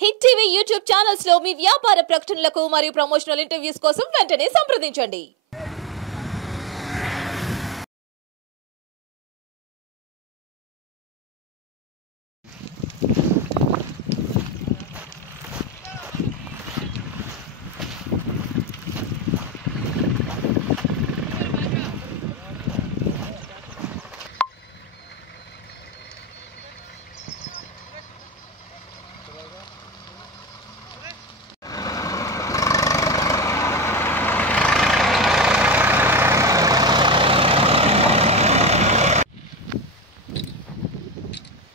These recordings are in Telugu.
హిట్ టీవీ యూట్యూబ్ ఛానల్స్ లో మీ వ్యాపార ప్రకటనలకు మరియు ప్రమోషనల్ ఇంటర్వ్యూస్ కోసం వెంటనే సంప్రదించండి.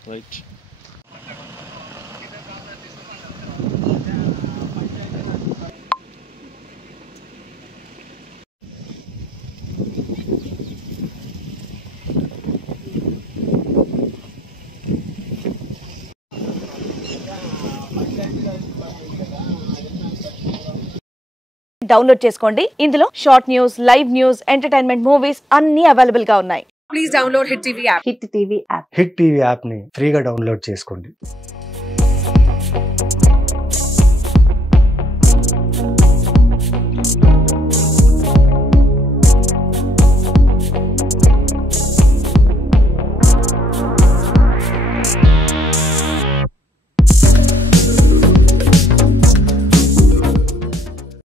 Right. డౌన్లోడ్ చేసుకోండి. ఇందులో short news, live news, entertainment movies అన్ని అవైలబుల్ గా ఉన్నాయి. Please download Hit TV app. Hit TV app hit TV యాప్ని ఫ్రీగా డౌన్లోడ్ చేసుకోండి.